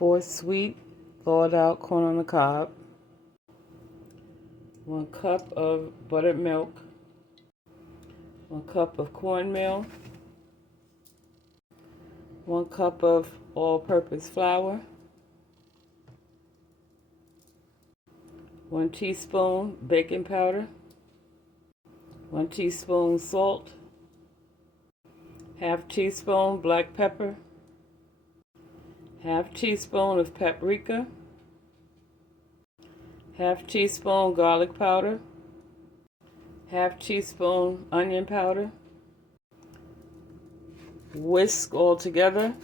4 sweet thawed out corn on the cob, 1 cup of buttered milk, 1 cup of cornmeal, 1 cup of all-purpose flour, 1 teaspoon baking powder, 1 teaspoon salt, ½ teaspoon black pepper, ½ teaspoon of paprika, ½ teaspoon garlic powder, ½ teaspoon onion powder. Whisk all together.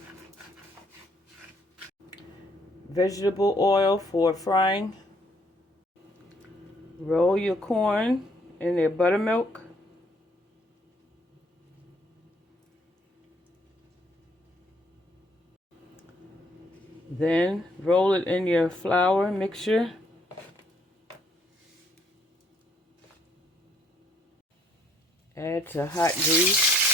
Vegetable oil for frying. Roll your corn in their buttermilk. Then roll it in your flour mixture. Add to hot grease.